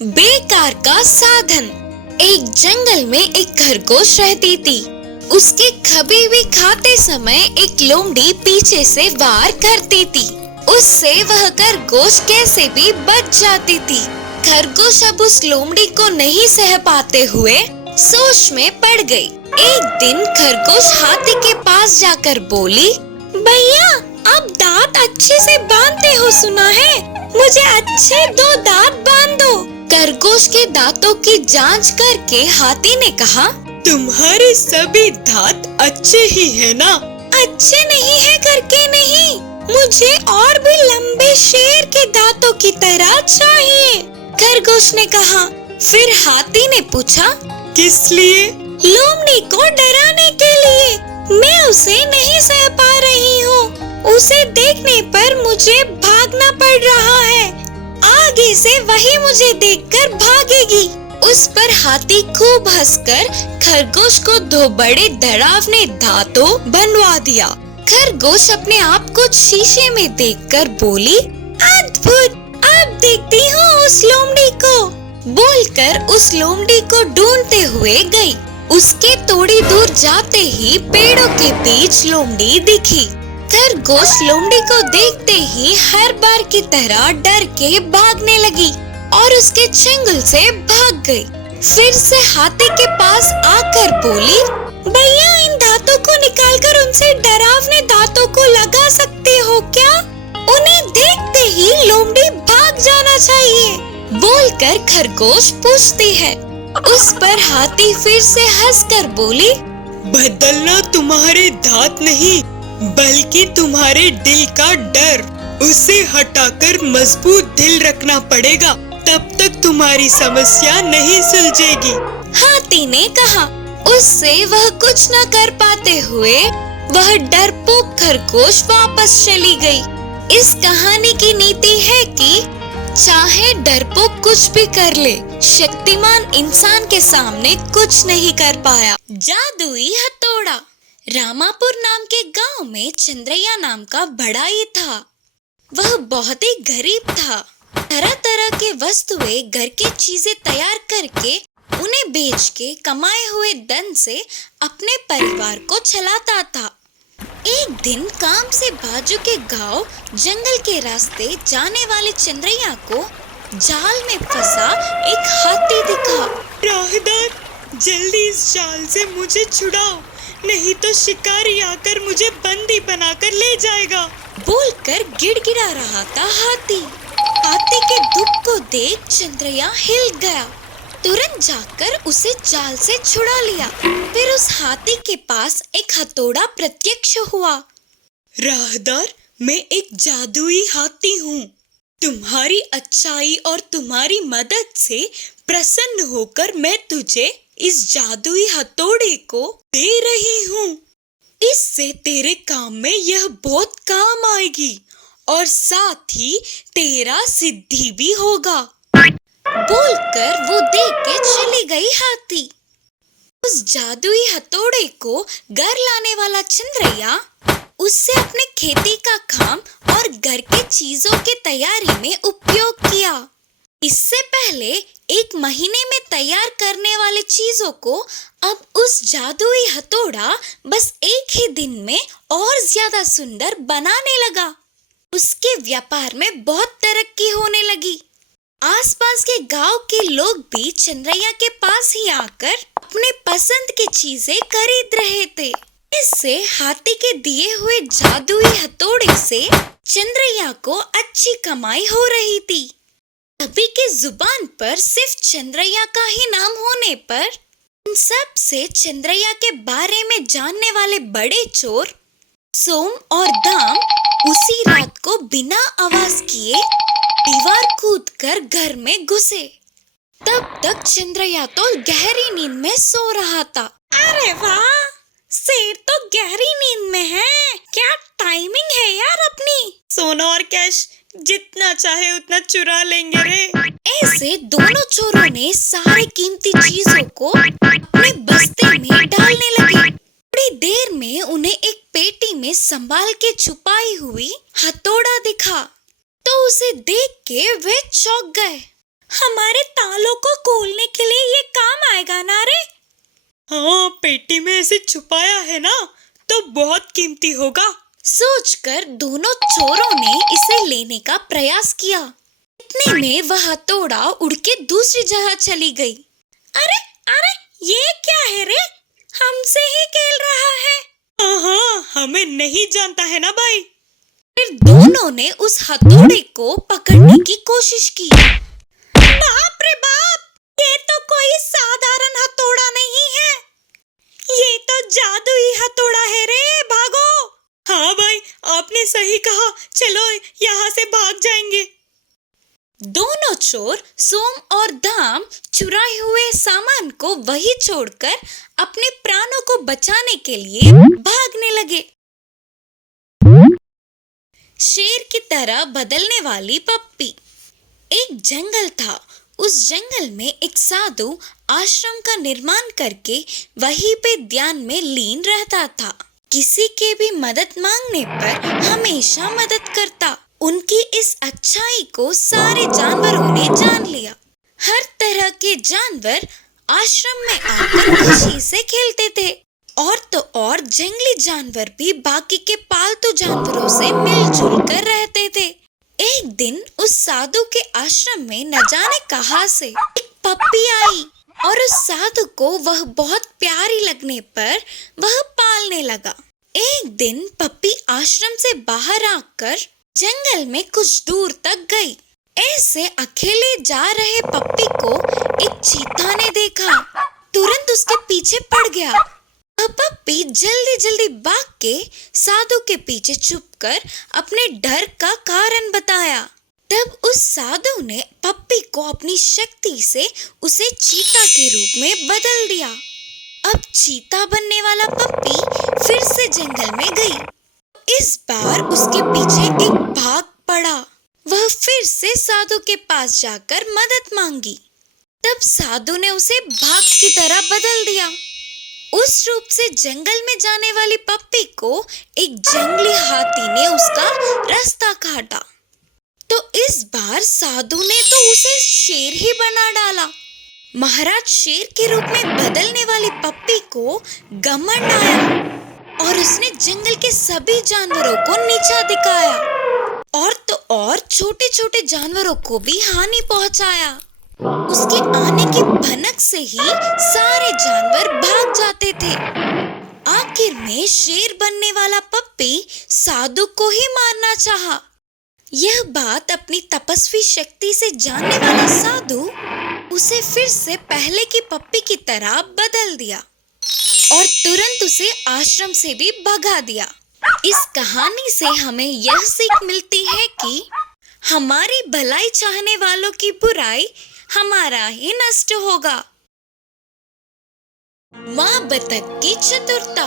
बेकार का साधन। एक जंगल में एक खरगोश रहती थी। उसके कभी भी खाते समय एक लोमड़ी पीछे से वार करती थी। उससे वह खरगोश कैसे भी बच जाती थी। खरगोश अब उस लोमड़ी को नहीं सह पाते हुए सोच में पड़ गई। एक दिन खरगोश हाथी के पास जाकर बोली, भैया आप दांत अच्छे से बांधते हो सुना है, मुझे अच्छे 2 दांत बांध दो। खरगोश के दांतों की जांच करके हाथी ने कहा, तुम्हारे सभी दांत अच्छे ही है ना? अच्छे नहीं है करके नहीं, मुझे और भी लंबे शेर के दांतों की तरह चाहिए। खरगोश ने कहा। फिर हाथी ने पूछा, किस लिए? लोमड़ी को डराने के लिए। मैं उसे नहीं सह पा रही हूँ। उसे देखने पर मुझे भागना पड़ रहा है। आगे से वही मुझे देखकर भागेगी। उस पर हाथी खूब हंसकर खरगोश को 2 बड़े डरावने दांतों बनवा दिया। खरगोश अपने आप को शीशे में देखकर बोली, अद्भुत, अब देखती हूँ उस लोमड़ी को। बोलकर उस लोमड़ी को ढूंढते हुए गई। उसके थोड़ी दूर जाते ही पेड़ों के बीच लोमड़ी दिखी। खरगोश लोमड़ी को देखते ही हर बार की तरह डर के भागने लगी और उसके चंगुल से भाग गई। फिर से हाथी के पास आकर बोली, भैया इन दांतों को निकालकर उनसे डरावने दांतों को लगा सकते हो क्या? उन्हें देखते ही लोमड़ी भाग जाना चाहिए। बोलकर खरगोश पूछती है। उस पर हाथी फिर से हंसकर बोली, बदलना तुम्हारे दांत नहीं बल्कि तुम्हारे दिल का डर। उसे हटाकर मजबूत दिल रखना पड़ेगा, तब तक तुम्हारी समस्या नहीं सुलझेगी। हाथी ने कहा। उससे वह कुछ न कर पाते हुए वह डरपोक खरगोश वापस चली गई। इस कहानी की नीति है कि चाहे डरपोक कुछ भी कर ले, शक्तिमान इंसान के सामने कुछ नहीं कर पाया। जादुई हथौड़ा। रामापुर नाम के गांव में चंद्रैया नाम का बड़ाई था। वह बहुत ही गरीब था। तरह तरह के वस्तुएं, घर की चीजें तैयार करके उन्हें बेच के कमाए हुए धन से अपने परिवार को चलाता था। एक दिन काम से बाजू के गांव जंगल के रास्ते जाने वाले चंद्रैया को जाल में फंसा एक हाथी दिखा। राहदार, जल्दी इस जाल से मुझे छुड़ाओ, नहीं तो शिकारी आकर मुझे बंदी बनाकर ले जाएगा। बोलकर गिड़गिड़ा रहा था हाथी। हाथी के दुख को देख चंद्रैया हिल गया। तुरंत जाकर उसे जाल से छुड़ा लिया। फिर उस हाथी के पास एक हथौड़ा प्रत्यक्ष हुआ। राहदार, मैं एक जादुई हाथी हूँ। तुम्हारी अच्छाई और तुम्हारी मदद से प्रसन्न होकर मैं तुझे इस जादुई हथौड़े को दे रही हूँ। इससे तेरे काम में यह बहुत काम आएगी और साथ ही तेरा सिद्धि भी होगा। बोलकर वो देख के चली गई हाथी। उस जादुई हथौड़े को घर लाने वाला चंद्रैया उससे अपने खेती का काम और घर के चीजों के तैयारी में उपयोग किया। इससे पहले 1 महीने में तैयार करने वाले चीजों को अब उस जादुई हथौड़ा बस एक ही दिन में और ज्यादा सुंदर बनाने लगा। उसके व्यापार में बहुत तरक्की होने लगी। आसपास के गांव के लोग भी चंद्रैया के पास ही आकर अपने पसंद की चीजें खरीद रहे थे। इससे हाथी के दिए हुए जादुई हथौड़े से चंद्रैया को अच्छी कमाई हो रही थी। सभी के जुबान पर सिर्फ चंद्रैया का ही नाम होने पर उन सब से चंद्रैया के बारे में जानने वाले बड़े चोर सोम और दाम उसी रात को बिना आवाज किए दीवार कूदकर घर में घुसे। तब तक चंद्रैया तो गहरी नींद में सो रहा था। अरे वाह, शेर तो गहरी नींद में है। क्या टाइमिंग है यार अपनी। सोना और कैश जितना चाहे उतना चुरा लेंगे रे। ऐसे दोनों चोरों ने सारे कीमती चीजों को अपने बस्ते में डालने लगे। थोड़ी देर में उन्हें एक पेटी में संभाल के छुपाई हुई हथौड़ा दिखा तो उसे देख के वे चौंक गए। हमारे तालों को खोलने के लिए ये काम आएगा ना रे? हाँ, पेटी में ऐसे छुपाया है ना, तो बहुत कीमती होगा। सोचकर दोनों चोरों ने इसे लेने का प्रयास किया। इतने में वह हथौड़ा उड़ के दूसरी जगह चली गई। अरे अरे, ये क्या है रे? हमसे ही खेल रहा है। हाँ, हमें नहीं जानता है ना भाई। फिर दोनों ने उस हथौड़े को पकड़ने की कोशिश की। बाप रे बाप, ये तो कोई साधारण हथौड़ा नहीं है, ये तो जादुई हथौड़ा है रे, भागो। हाँ भाई, आपने सही कहा, चलो यहाँ से भाग जाएंगे। दोनों चोर सोम और दाम चुराए हुए सामान को वहीं छोड़कर अपने प्राणों को बचाने के लिए भागने लगे। शेर की तरह बदलने वाली पप्पी। एक जंगल था। उस जंगल में एक साधु आश्रम का निर्माण करके वहीं पे ध्यान में लीन रहता था। किसी के भी मदद मांगने पर हमेशा मदद करता। उनकी इस अच्छाई को सारे जानवरों ने जान लिया। हर तरह के जानवर आश्रम में आकर खुशी से खेलते थे। और तो और जंगली जानवर भी बाकी के पालतू जानवरों से मिलजुल कर रहते थे। एक दिन उस साधु के आश्रम में न जाने कहां से एक पप्पी आई और उस साधु को वह बहुत प्यारी लगने पर वह पालने लगा। एक दिन पप्पी आश्रम से बाहर आकर जंगल में कुछ दूर तक गई। ऐसे अकेले जा रहे पप्पी को एक चीता ने देखा, तुरंत उसके पीछे पड़ गया। पप्पी जल्दी जल्दी भाग के साधु के पीछे छुपकर अपने डर का कारण बताया। तब उस साधु ने पप्पी को अपनी शक्ति से उसे चीता के रूप में बदल दिया। अब चीता बनने वाला पप्पी फिर से जंगल में गई। इस बार उसके पीछे एक बाघ पड़ा। वह फिर से साधु के पास जाकर मदद मांगी। तब साधु ने उसे बाघ की तरह बदल दिया। उस रूप से जंगल में जाने वाली पप्पी को एक जंगली हाथी ने उसका रास्ता काटा। तो इस बार साधु ने तो उसे शेर ही बना डाला। महाराज शेर के रूप में बदलने वाली पप्पी को घमंड आया और उसने जंगल के सभी जानवरों को नीचा दिखाया और तो और छोटे छोटे जानवरों को भी हानि पहुंचाया। उसके आने की भनक से ही सारे जानवर भाग जाते थे। आखिर में शेर बनने वाला पप्पी साधु को ही मारना चाहा। यह बात अपनी तपस्वी शक्ति से जानने वाला साधु उसे फिर से पहले की पप्पी की तरह बदल दिया और तुरंत उसे आश्रम से भी भगा दिया। इस कहानी से हमें यह सीख मिलती है कि हमारी भलाई चाहने वालों की बुराई हमारा ही नष्ट होगा। माँ बतख की चतुरता।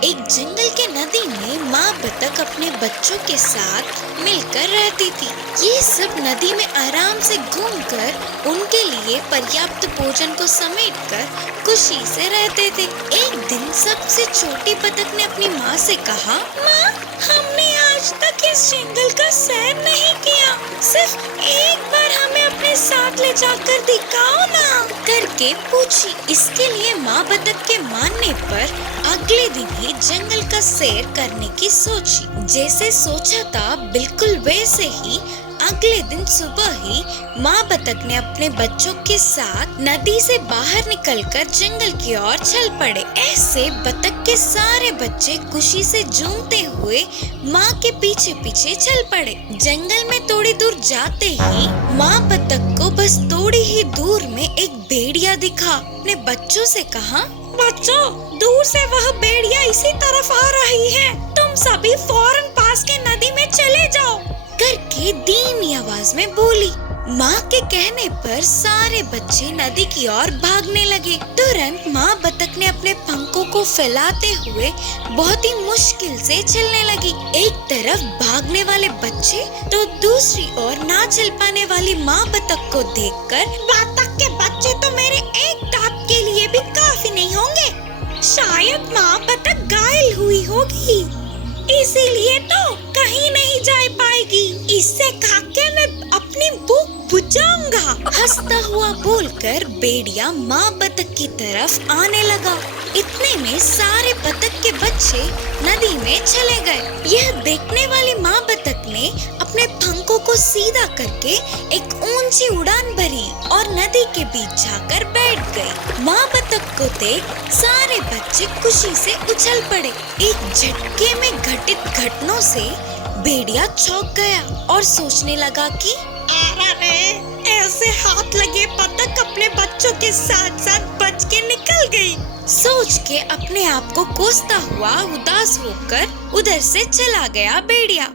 एक जंगल के नदी में माँ बतख अपने बच्चों के साथ मिलकर रहती थी। ये सब नदी में आराम से घूमकर उनके लिए पर्याप्त भोजन को समेटकर खुशी से रहते थे। एक दिन सबसे छोटी बतख ने अपनी माँ से कहा, माँ, हमने आज तक इस जंगल का सैर नहीं किया, सिर्फ एक बार हमें अपने साथ ले जाकर दिखाओ ना, करके पूछी। इसके लिए माँ बतख के मानने पर अगले दिन ही जंगल का सैर करने की सोची। जैसे सोचा था बिल्कुल वैसे ही अगले दिन सुबह ही माँ बतख ने अपने बच्चों के साथ नदी से बाहर निकलकर जंगल की ओर चल पड़े। ऐसे बतख के सारे बच्चे खुशी से झूमते हुए माँ के पीछे पीछे चल पड़े। जंगल में थोड़ी दूर जाते ही माँ बतख को बस थोड़ी ही दूर में एक भेड़िया दिखा। अपने बच्चों से कहा, बच्चों, दूर से वह भेड़िया इसी तरफ आ रही है, तुम सभी फौरन पास के नदी में चले जाओ, करके धीमी आवाज में बोली। माँ के कहने पर सारे बच्चे नदी की ओर भागने लगे। तुरंत माँ बतख ने अपने पंखों को फैलाते हुए बहुत ही मुश्किल से चलने लगी। एक तरफ भागने वाले बच्चे तो दूसरी ओर ना चल पाने वाली माँ बतख को देखकर, बतख के बच्चे तो मेरे एक दांत के लिए भी काफी नहीं होंगे, शायद माँ बतख घायल हुई होगी, इसीलिए तो कहीं नहीं जा पाएगी। इससे खाके मैं अपनी भूख बुझाऊंगा। हंसता हुआ बोलकर भेड़िया माँ बतख की तरफ आने लगा। इतने में सारे बतख के बच्चे नदी में चले गए। यह देखने वाली माँ बतख ने अपने पंखों को सीधा करके एक ऊंची उड़ान भरी और नदी के बीच जाकर बैठ गई। माँ बतख को देख सारे बच्चे खुशी से उछल पड़े। एक झटके में घटित घटनाओं से भेड़िया चौंक गया और सोचने लगा कि अरे ऐसे हाथ लगे बतख अपने बच्चों के साथ साथ बच के निकल गई। सोच के अपने आप को कोसता हुआ उदास होकर उधर से चला गया भेड़िया।